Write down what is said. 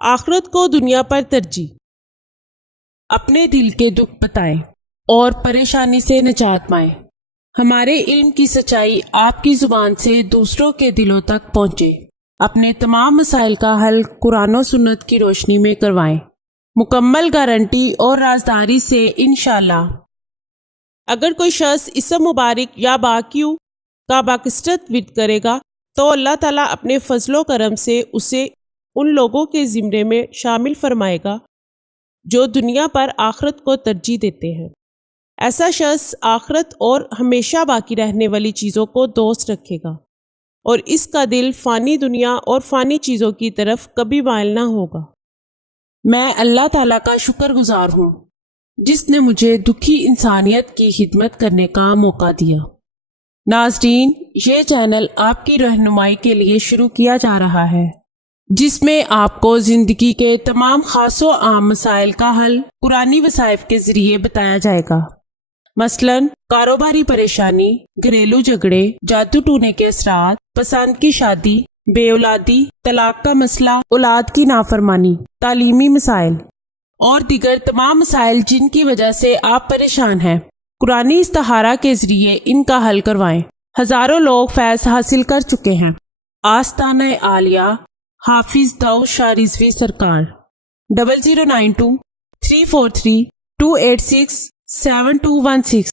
آخرت کو دنیا پر ترجیح۔ اپنے دل کے دکھ بتائیں اور پریشانی سے نجات پائیں۔ ہمارے علم کی سچائی آپ کی زبان سے دوسروں کے دلوں تک پہنچے۔ اپنے تمام مسائل کا حل قرآن و سنت کی روشنی میں کروائیں، مکمل گارنٹی اور رازداری سے انشاءاللہ۔ اگر کوئی شخص اسم مبارک یا باقیوں کا باکثرت ورد کرے گا تو اللہ تعالیٰ اپنے فضل و کرم سے اسے ان لوگوں کے زمرے میں شامل فرمائے گا جو دنیا پر آخرت کو ترجیح دیتے ہیں۔ ایسا شخص آخرت اور ہمیشہ باقی رہنے والی چیزوں کو دوست رکھے گا اور اس کا دل فانی دنیا اور فانی چیزوں کی طرف کبھی مائل نہ ہوگا۔ میں اللہ تعالیٰ کا شکر گزار ہوں جس نے مجھے دکھی انسانیت کی خدمت کرنے کا موقع دیا۔ ناظرین، یہ چینل آپ کی رہنمائی کے لیے شروع کیا جا رہا ہے جس میں آپ کو زندگی کے تمام خاص و عام مسائل کا حل قرآنی وظائف کے ذریعے بتایا جائے گا، مثلاً کاروباری پریشانی، گھریلو جھگڑے، جادو ٹونے کے اثرات، پسند کی شادی، بے اولادی، طلاق کا مسئلہ، اولاد کی نافرمانی، تعلیمی مسائل اور دیگر تمام مسائل جن کی وجہ سے آپ پریشان ہیں۔ قرآنی استخارہ کے ذریعے ان کا حل کروائیں۔ ہزاروں لوگ فیض حاصل کر چکے ہیں۔ آستانہ عالیہ حافظ داؤد شاہ رضوی سرکار 0092 343 286 7216